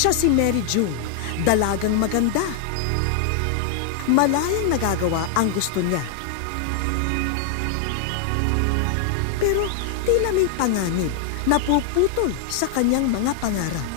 Siya si Mary June, dalagang maganda. Malayang nagagawa ang gusto niya. Pero tila may panganib na puputol sa kanyang mga pangarap.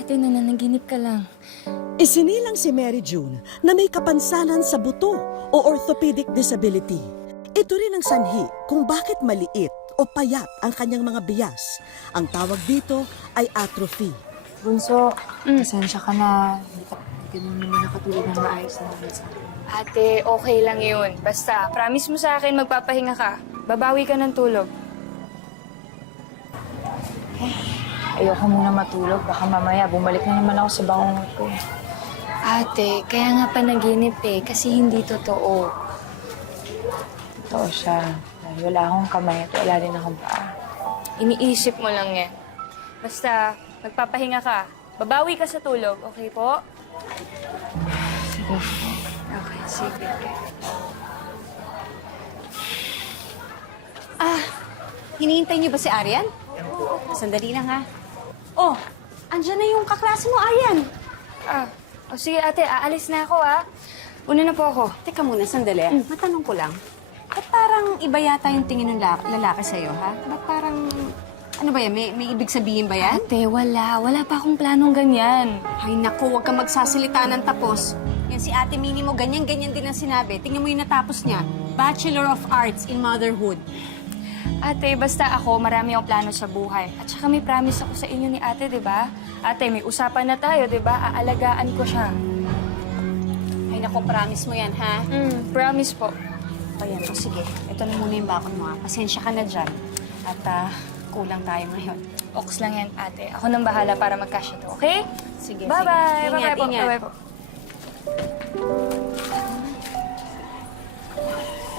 Ate, nananaginip ka lang. Isinilang si Mary June na may kapansanan sa buto o orthopedic disability. Ito rin ang sanhi kung bakit maliit o payat ang kanyang mga bias. Ang tawag dito ay atrophy. Bunso, pasensya ka na. Hindi ka naman nakatulog ng maayos na namin sa akin. Ate, okay lang yun. Basta, promise mo sa akin magpapahinga ka. Babawi ka ng tulog. Ayoko muna matulog. Baka mamaya bumalik na naman ako sa bangungot ko. Ate, kaya nga panaginip kasi hindi totoo. Totoo siya. Dahil wala akong kamay at wala din akong paa. Iniisip mo lang yan. Basta, magpapahinga ka. Babawi ka sa tulog, okay po? Sige. Okay, sige. Hinihintay niyo ba si Arian? Sandali lang, ha? Oh, andyan na yung kaklase mo, Arian. Sige ate, aalis na ako Una na po ako. Teka muna, sandali. Matanong ko lang. Ba't parang iba yata yung tingin ng lalaki sa'yo, ha? Ba't parang... Ano ba yan? May ibig sabihin ba yan? Ate, wala. Wala pa akong planong ganyan. Ay, naku, huwag kang magsasalita ng tapos. Yan si Ate Minnie mo, ganyan-ganyan din ang sinabi. Tingnan mo yung natapos niya. Bachelor of Arts in Motherhood. Ate, basta ako, marami akong plano sa buhay. At saka may promise ako sa inyo ni ate, di ba? Ate, may usapan na tayo, di ba? Aalagaan ko siya. Ay, naku, promise mo yan, ha? Promise po. O yan, o sige. Ito na muna yung bakod mo, ha? Pasensya ka na dyan. At kulang tayo ngayon. Ox lang yan, ate. Ako nang bahala para magkasya to, okay? Sige, Bye-bye. sige. Bye-bye po. Ingat. Bye-bye po.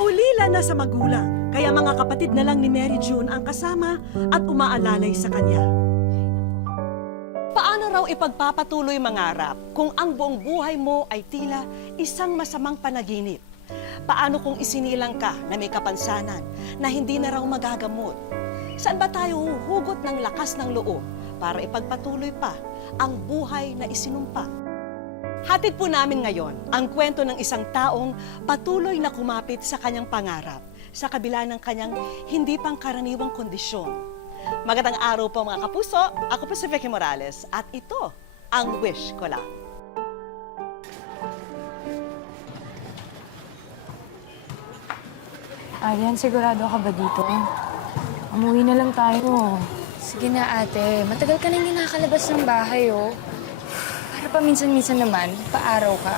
Ulila na sa magulang, kaya mga kapatid na lang ni Mary June ang kasama at umaalalay sa kanya. Paano raw ipagpapatuloy mangarap kung ang buong buhay mo ay tila isang masamang panaginip? Paano kung isinilang ka na may kapansanan na hindi na raw magagamot? Saan ba tayo huhugot ng lakas ng loob para ipagpatuloy pa ang buhay na isinumpa? Hatid po namin ngayon ang kwento ng isang taong patuloy na kumapit sa kanyang pangarap sa kabila ng kanyang hindi pangkaraniwang kondisyon. Magandang araw po mga kapuso, ako po si Vicky Morales at ito ang Wish Ko Lang. Arian, sigurado ka ba dito? Umuwi na lang tayo. Sige na, ate. Matagal ka na hindi nakakalabas ng bahay, Para paminsan-minsan naman, paaraw ka.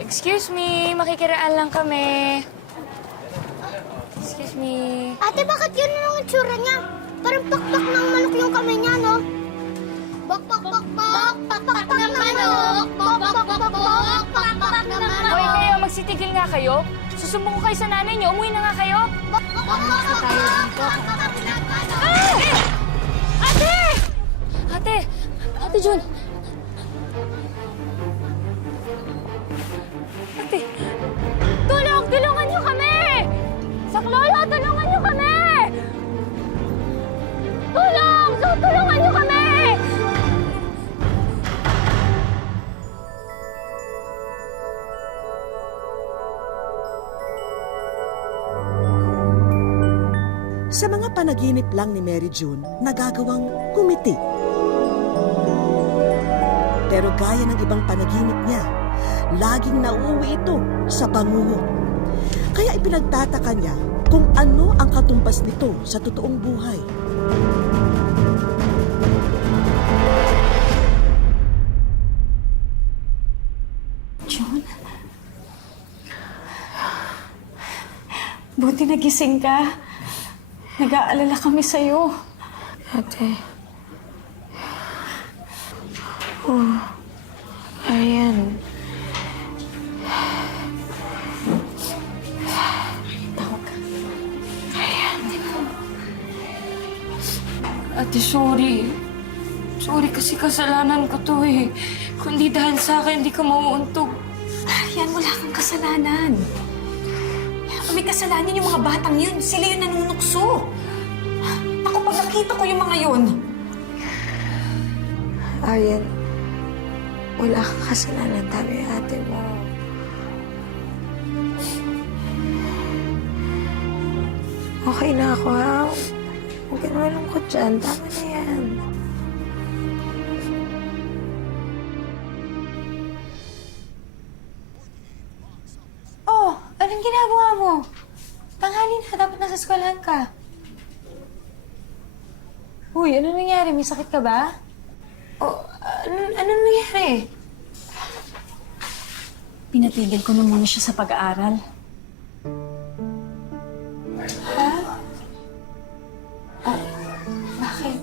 Excuse me, makikiraan lang kami. Excuse me. Ate, bakit yun yung itsura niya? Parang pakpak ng manok yung kamay niya, no? Bakpak ng manok! Bakpak ng manok! Hoy kayo, magsitigil nga kayo. Susumbong ko kayo sa nanay niyo. Umuwi na nga kayo. Ate! Ate! Ate June! Ate! Tulong! Tulungan niyo kami! Saklolo! Tulungan niyo kami! Tulong! Tulungan niyo kami! Sa mga panaginip lang ni Mary June, nagagawang kumiti. Pero gaya ng ibang panaginip niya, laging nauuwi ito sa bangungot. Kaya ipinagtataka niya kung ano ang katumbas nito sa totoong buhay. June? gising ka. Nag-aalala kami sa'yo. Ate. Oh, Arian. Tawag ka. Ate, sorry. Sorry kasi kasalanan ko to eh. Kundi dahil sa akin, hindi ka mauuntog. Arian, wala kang kasalanan. May kasalanan yung mga batang yun. Sila yung nanunukso. Ako, pag nakita ko yung mga yun. Arian, wala kang kasalanan. Tama yung ate mo. Okay na ako, ha? Huwag ka na malungkot dyan. Tama na yan. Oh, anong ginagawa mo? Tanghali na. Dapat nasa eskwelahan ka. Uy, ano nangyari? May sakit ka ba? Oh, anong nangyari? Pinatigil ko na muna siya sa pag-aaral. Bakit?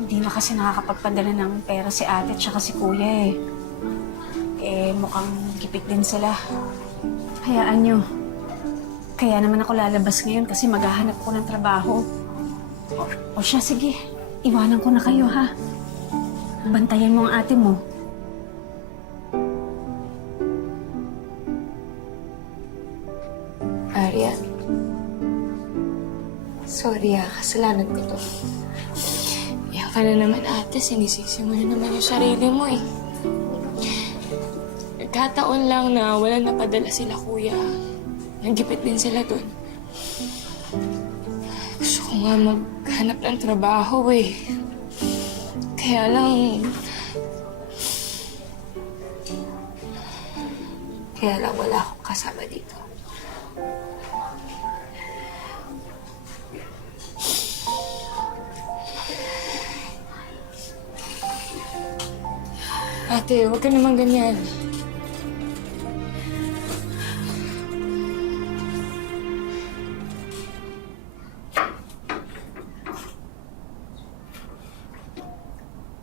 Hindi na kasi nakakapagpadala ng pera si ate at saka si kuya eh. Mukhang gipit din sila. Hayaan nyo. Kaya naman ako lalabas ngayon kasi maghahanap ko ng trabaho. O siya, sige. Iwanan ko na kayo, ha? Bantayan mo ang ate mo. Arian. Sorry, kasalanan ko to. Yan ka na naman, ate. Sinisisi mo na naman yung sarili mo eh. Nagkataon lang na wala napadala sila kuya. Nagipit din sila dun. Gusto ko nga maghanap ng trabaho eh. Kaya lang... wala akong kasama dito. Ate, huwag ka naman ganyan.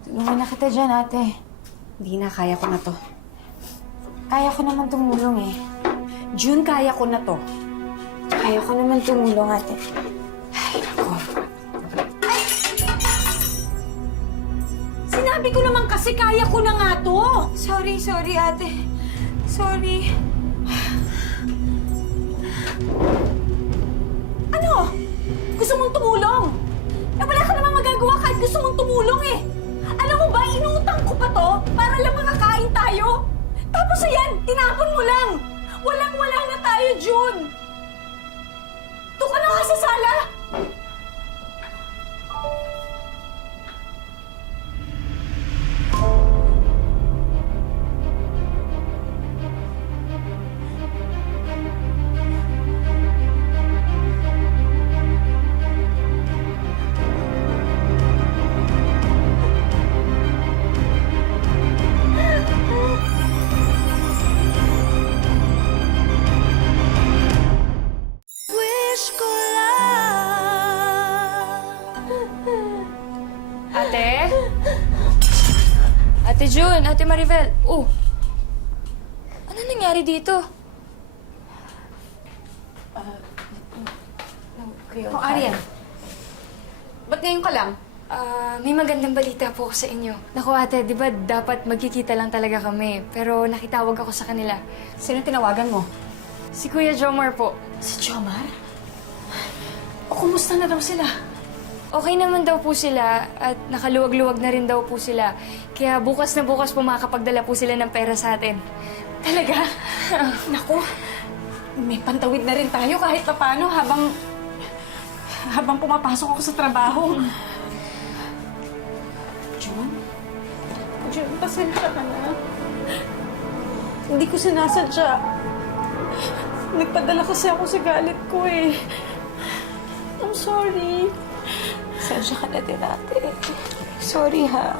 Tulungan na kita dyan, ate. Hindi na, kaya ko na to. Kaya ko naman tumulong eh. June, kaya ko na to. Kaya ko naman tumulong, ate. Sinabi ko naman kasi kaya ko na nga to. Sorry, ate. Sorry. Ano? Gusto mong tumulong? Wala ka namang magagawa kahit gusto mong tumulong eh. Alam mo ba, inutang ko pa to para lang makakain tayo. Tapos ayan, tinapon mo lang. Walang-wala na tayo, June. Doon ka na nga sa sala. Ate? Ate June, Ate Maribel. Oh. Ano nangyari dito? Oh, Arian. Ba't ngayon ka lang? May magandang balita po ako sa inyo. Naku ate, di ba dapat magkikita lang talaga kami? Pero nakitawag ako sa kanila. Sino tinawagan mo? Si Kuya Jomar po. Si Jomar? O, kumusta na daw sila? Okay naman daw po sila at nakaluwag-luwag na rin daw po sila. Kaya bukas na bukas po makakapagdala po sila ng pera sa atin. Talaga? Naku, may pantawid na rin tayo kahit paano habang pumapasok ako sa trabaho. June? June, pasensya ka na. Hindi ko sinasadya. Nagpadala kasi ako sa galit ko eh. I'm sorry. Pasensya ka na din, ate. Sorry, ha.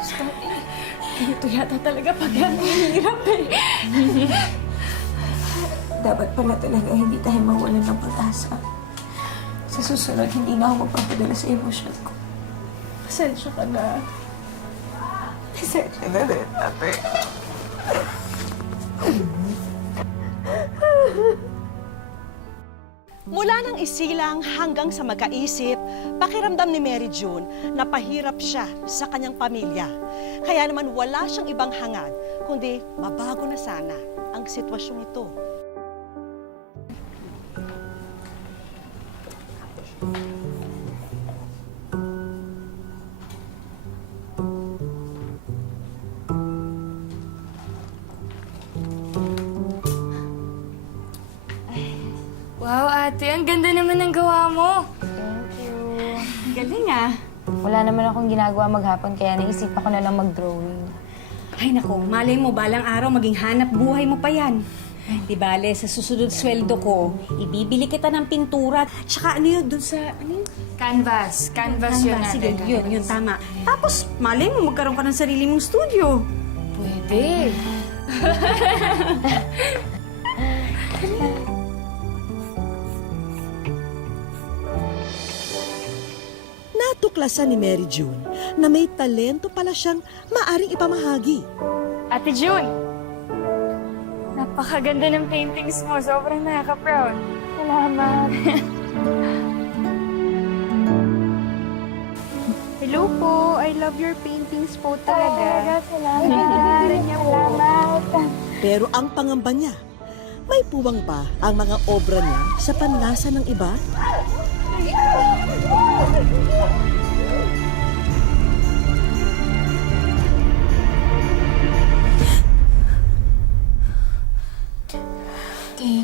Sorry. Ganito yata talaga pag hirap eh. Dapat pala talaga hindi tayo mawalan ng pag-asa. Sa susunod, hindi na ako magpapadala sa emosyon ko. Pasensya ka na. Pasensya na rin, ate. Mula nang isilang hanggang sa magkaisip, pakiramdam ni Mary June na pahirap siya sa kanyang pamilya. Kaya naman wala siyang ibang hangad, kundi mabago na sana ang sitwasyong ito. Wow, ate, ang ganda naman ng gawa mo. Galing ah. Wala naman akong ginagawa maghapon, kaya naisipan ko na lang mag-drawing. Ay nako, malay mo balang araw maging hanap buhay mo pa yan. Di bale, sa susunod sweldo ko, ibibili kita ng pintura. Tsaka ano yun, dun sa, ano yun? Canvas. Canvas yun Canvas, natin. sige, yun, tama. Tapos, malay mo, magkaroon ka ng sarili mong studio. Pwede. Natuklasan ni Mary June na may talento pala siyang maaring ipamahagi. Ate June, napakaganda ng paintings mo. Sobrang nakaka-proud. Salamat. Hello po, I love your paintings po talaga. Salamat. Pero ang pangamba niya, may puwang ba ang mga obra niya sa panlasa ng iba?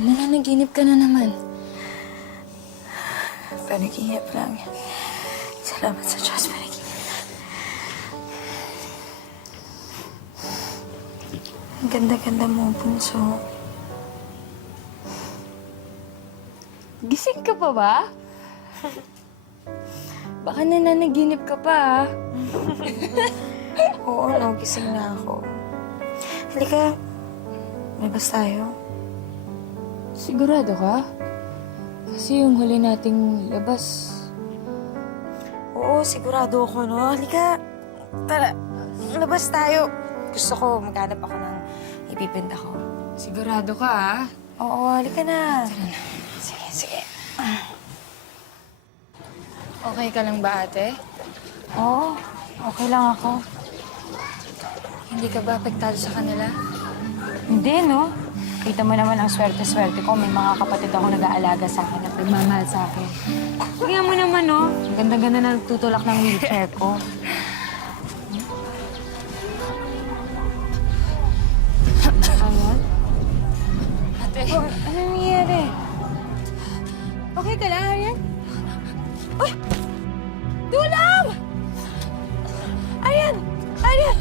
Nananaginip ka na naman. Panaginip lang. Salamat sa Diyos, panaginip lang. Ang ganda-ganda mo, Bunso. Gising ka pa ba? Baka nananaginip ka pa, ah. Oo, no, gising na ako. Halika, labas tayo. Sigurado ka? Kasi yung huli nating labas. Oo, sigurado ako, no? Halika, tara, labas tayo. Gusto ko, maghanap ako ng ipipinta ko. Sigurado ka, ah. Oo, halika na. Sige, sige. Okay ka lang ba, ate? Oo, okay lang ako. Hindi ka ba apektado sa kanila? Hindi, no? Kita mo naman ang swerte-swerte ko. May mga kapatid ako nag-aalaga sa akin at nagmamahal sa akin. Tingnan mo naman, no? Ang ganda-ganda na nagtutulak ng wheelchair ko. Ano? Ate, Oh, ano nangyayari? Okay ka lang, Aryan? Uy! Tulong! Aryan! Aryan!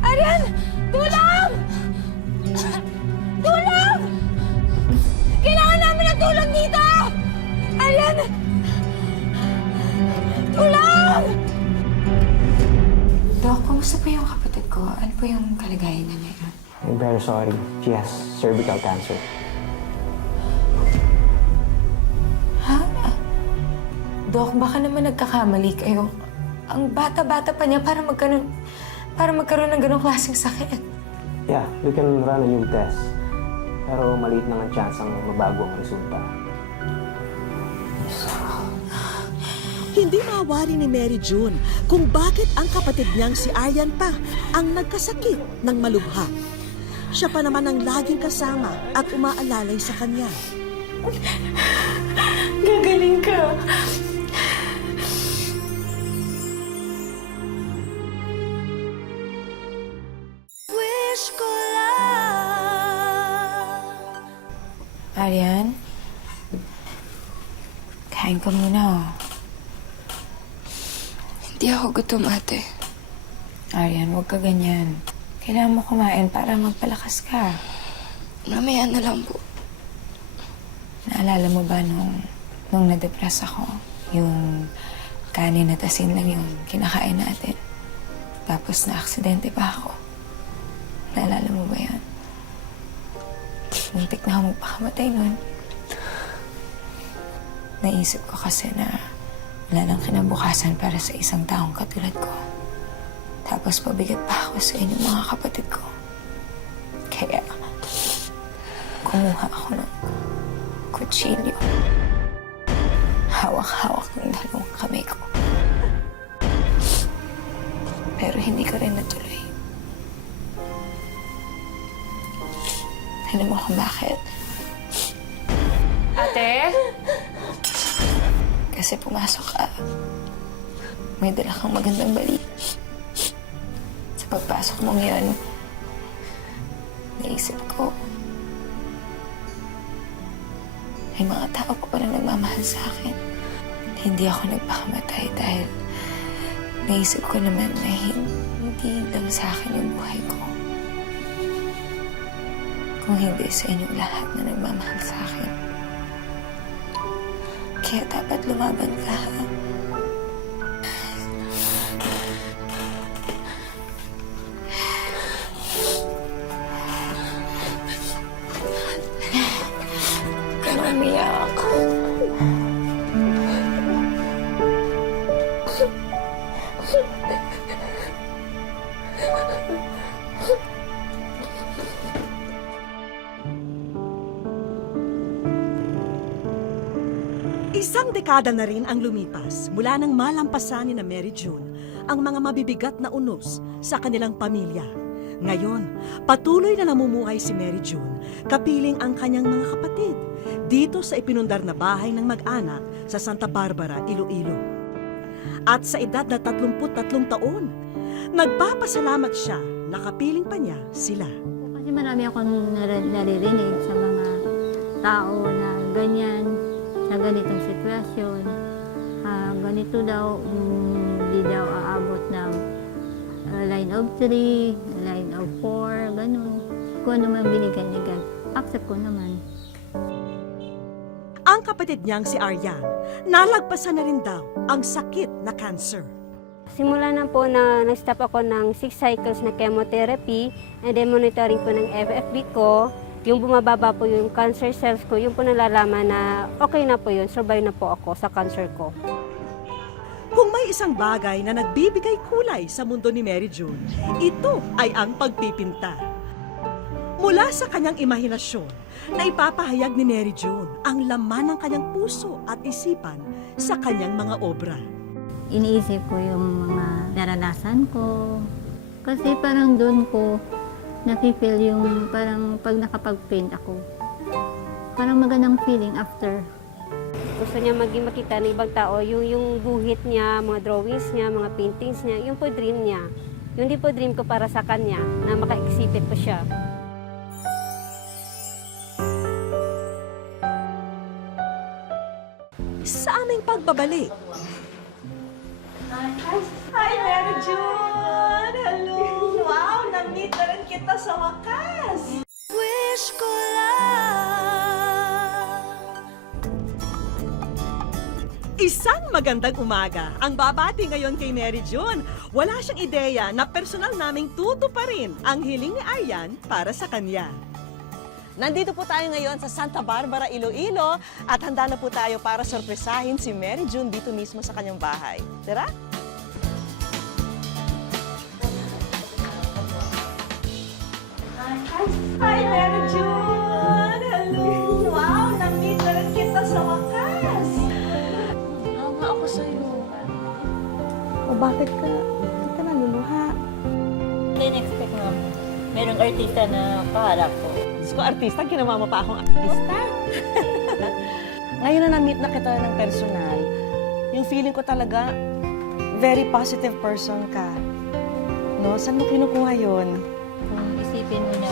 Aryan! Tulong! Tulong! Kailangan namin ng tulong dito! Aryan! Tulong! Dok, kumusta po yung kapatid ko? Ano po yung kalagayan niya ngayon? I'm very sorry. She has cervical cancer. Ha? Dok, baka naman nagkakamali kayo. Ang bata-bata pa niya para magkaroon ng ganong klaseng sakit. Yeah, we can run a new test. Pero maliit lang ang chance ang mabago ang resulta. Hindi mawari ni Mary June kung bakit ang kapatid niyang si Aryan pa ang nagkasakit ng malubha. Siya pa naman ang laging kasama at umaalalay sa kanya. Gagaling ka. Wish ko lang. Aryan? Kain ka muna, oh. hindi ako gutom, ate. Aryan, huwag ka ganyan. Kailangan mo kumain para magpalakas ka. Mamaya na lang po. Naalala mo ba nung na-depress ako? Yung kanin at asin lang yung kinakain natin. Tapos na-aksidente pa ako. Naalala mo ba yan? Muntik na ako magpakamatay nun. Naisip ko kasi na wala nang kinabukasan para sa isang taong katulad ko. Tapos pabigat pa ako sa inyong mga kapatid ko. Kaya, kumuha ako ng kutsilyo. Hawak-hawak ng dalawang kamay ko. Pero hindi ko rin natuloy. Alam mo kung bakit? Ate? Kasi pumasok ka. May dala kang magandang balita. Sa pagpasok mo ngayon, naisip ko, may mga tao pa pala nagmamahal sa akin. Hindi ako nagpakamatay dahil naisip ko naman na hindi lang sa akin yung buhay ko. Kung hindi sa inyong lahat na nagmamahal sa akin. Kaya dapat lumaban ka, ha? Huwag ka na umiyak. Isang dekada na rin ang lumipas mula nang malampasan ni na Mary June ang mga mabibigat na unos sa kanilang pamilya. Ngayon, patuloy na namumuhay si Mary June, kapiling ang kanyang mga kapatid, dito sa ipinundar na bahay ng mag-anak sa Santa Barbara, Iloilo. At sa edad na 33 taon, nagpapasalamat siya na kapiling pa niya sila. Kasi marami akong naririnig sa mga tao na ganyan, sa ganitong sitwasyon. Ganito daw, hindi daw aabot ng line of 3, line of 4, ganun. Kung ano man binigay ni God, accept ko naman. Ang kapatid niyang si Aryan, nalagpasan na rin daw ang sakit na cancer. Simula na po na nag-stop ako ng 6 cycles na chemotherapy and then monitoring po ng FFB ko. Yung bumababa po yung cancer cells ko, yung po nalalaman na okay na po yun, survive na po ako sa cancer ko. Kung may isang bagay na nagbibigay kulay sa mundo ni Mary June, ito ay ang pagpipinta. Mula sa kanyang imahinasyon, na ipapahayag ni Mary June ang laman ng kanyang puso at isipan sa kanyang mga obra. Iniisip ko yung mga naranasan ko. Kasi parang doon ko nafe-feel yung parang pag nakapag-paint ako. Parang magandang feeling after. Gusto niya maging makita ng ibang tao, yung guhit niya, mga drawings niya, mga paintings niya, yung po dream niya. Yung di po dream ko para sa kanya, na maka-exhibit po siya. Sa aming pagbabalik. Hi, Mary June! Hello! Wow! Na-meet na rin kita sa wakas! Wish ko lang! Isang magandang umaga ang babati ngayon kay Mary June. Wala siyang ideya na personal naming tutuparin ang hiling ni Aryan para sa kanya. Nandito po tayo ngayon sa Santa Barbara, Iloilo at handa na po tayo para sorpresahin si Mary June dito mismo sa kanyang bahay. Tara? Hi, Mary June! Hello! Wow! Na-meet na rin kita sa wakas! Hawa ako sa'yo. O bakit ka naluluha? Hindi na-expect na merong artista na kaharap ko. Diyos ko, artista, ginawa mo pa akong artista. Ngayon na na-meet na kita ng personal, yung feeling ko talaga, very positive person ka. No? Saan mo kinukuha yun? Kung isipin mo na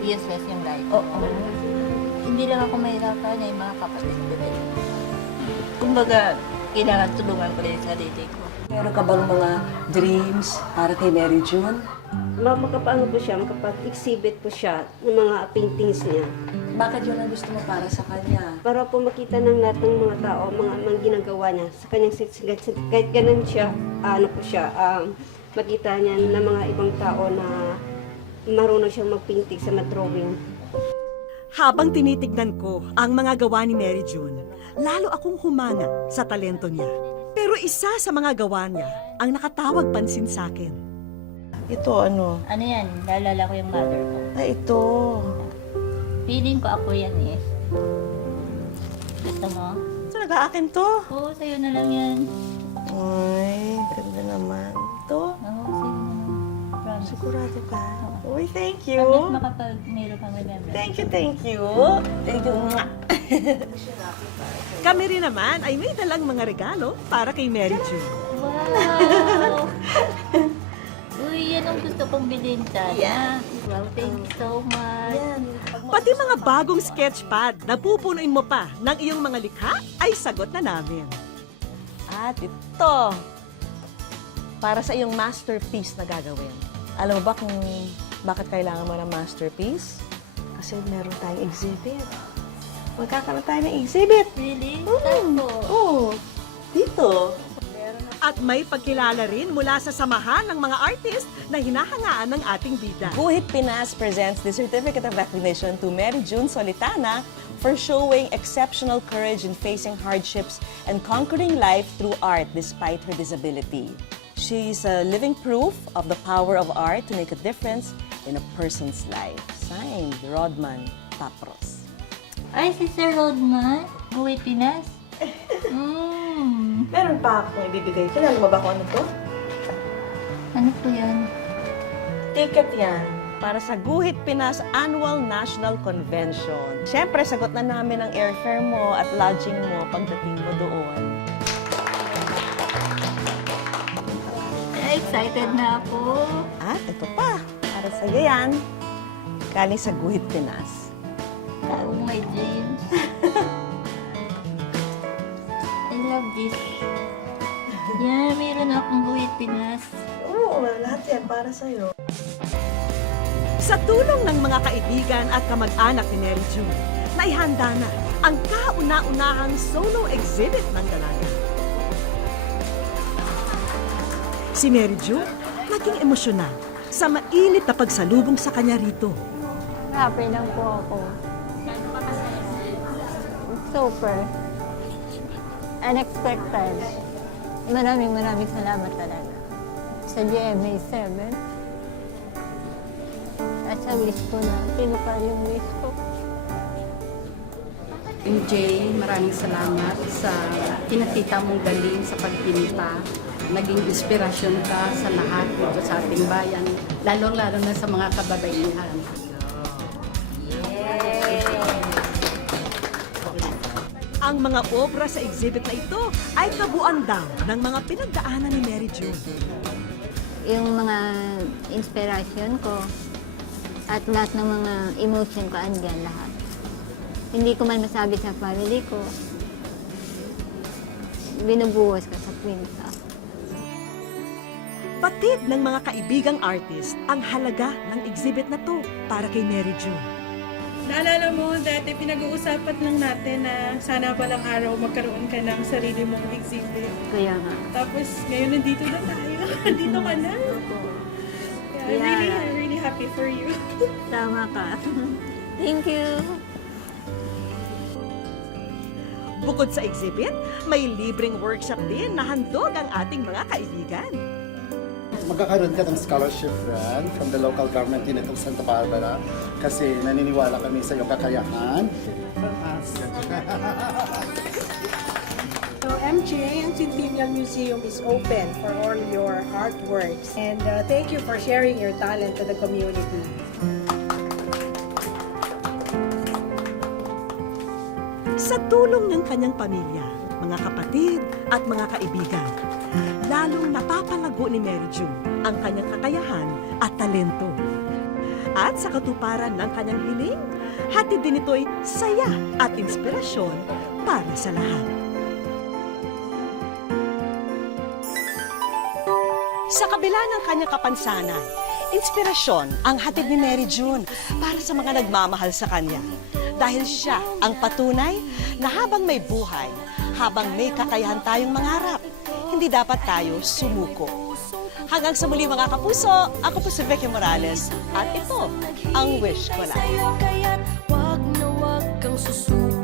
useless yung life. Oo. Hindi lang ako mahirapan na yung mga kapatid ko din. Kumbaga, kailangan tulungan ko rin yung sarili ko. Meron ka bang mga dreams para kay Mary June? Makapaano po siya, makapag-exhibit po siya ng mga paintings niya. Bakit yun ang gusto mo para sa kanya? Para po makita ng lahat ng mga tao, mga ginagawa niya sa kanyang kahit ganun siya, makita niya ng mga ibang tao na marunong siyang mag-painting sa drawing. Habang tinitignan ko ang mga gawa ni Mary June, lalo akong humanga sa talento niya. Pero isa sa mga gawa niya ang nakatawag pansin sa akin. Ito ano? Ano yan? Naalala ko yung mother ko. Ito. Feeling ko ako yan eh. Gusto mo? So, nag-aakin to? Oo, sa'yo na lang yan. Ay, ganda naman. Ito? Oo, sa'yo na lang. Promise. Sigurado ka? Uy, thank At least makapag meron kang remembrance. Thank you. Thank you. Mwah. Kami rin naman ay may dalang mga regalo para kay Mary June. Wow! Uy, yan ang gusto kong bilhin sana. Wow, thank you so much. Pati mga bagong sketchpad na pupunuin mo pa ng iyong mga likha ay sagot na namin. At ito, para sa iyong masterpiece na gagawin. Alam mo ba kung bakit kailangan mo ng masterpiece? Kasi meron tayong exhibit. Magkakaroon tayo ng exhibit. Really? Saan po? Oo, dito. At may pagkilala rin mula sa samahan ng mga artist na hinahangaan ng ating bida. Guhit Pinas presents the Certificate of Recognition to Mary June Solitana for showing exceptional courage in facing hardships and conquering life through art despite her disability. She's a living proof of the power of art to make a difference in a person's life. Signed, Rodman Papros. Ay, si Sir Rodman. Guhit Pinas. Meron pa akong ibibigay. Kilala mo ba kung ano to? Ano po yan? Ticket yan para sa Guhit Pinas Annual National Convention. Siyempre, sagot na namin ang airfare mo at lodging mo pagdating mo doon. Excited na ako. At ito pa, para sa iyo yan. Galing sa Guhit Pinas. Oh, my dreams. I love this. Yan, meron akong Guhit Pinas. Oo, lahat yan para sa iyo. Sa tulong ng mga kaibigan at kamag-anak ni Mary June, naihanda na ang kauna-unahang solo exhibit ng dalaga. Si Mary June naging emosyonal sa mainit na pagsalubong sa kanya rito. Happy lang po ako. Super. Unexpected. Maraming salamat talaga. Sa GMA 7. At sa wish ko na, pinupal yung wish ko. MJ, maraming salamat sa pinakita mong galing sa pagpinta. Naging inspirasyon ka sa lahat dito sa ating bayan, lalong-lalo na sa mga kababaihan. Ang mga obra sa exhibit na ito ay kabuuan daw ng mga pinagdaanan ni Mary June. Yung mga inspiration ko at lahat ng mga emotion ko andyan lahat. Hindi ko man masabi sa family ko. Binubuhos ko sa kwenta. Batid ng mga kaibigang artist ang halaga ng exhibit na to para kay Mary June. Naalala mo, dati pinag-uusapan lang natin na sana balang araw magkaroon ka ng sarili mong exhibit. Kaya nga. Tapos ngayon nandito na tayo. Nandito ka na. Yeah, really happy for you. Tama ka. Thank you. Bukod sa exhibit, may libreng workshop din na handog ang ating mga kaibigan. Magkakaroon ka ng scholarship grant from the local government din itong Santa Barbara kasi naniniwala kami sa iyong kakayahan. So MJ, ang Centennial Museum is open for all your artworks. And thank you for sharing your talent to the community. Sa tulong ng kanyang pamilya, mga kapatid at mga kaibigan, lalong napapalago ni Mary June ang kanyang kakayahan at talento. At sa katuparan ng kanyang hiling, hatid din ito'y saya at inspirasyon para sa lahat. Sa kabila ng kanyang kapansanan, inspirasyon ang hatid ni Mary June para sa mga nagmamahal sa kanya. Dahil siya ang patunay na habang may buhay, habang may kakayahan tayong mangarap, hindi dapat tayo sumuko. Hanggang sa muli mga kapuso, ako po si Vicky Morales at ito ang Wish Ko Lang. kang susuko.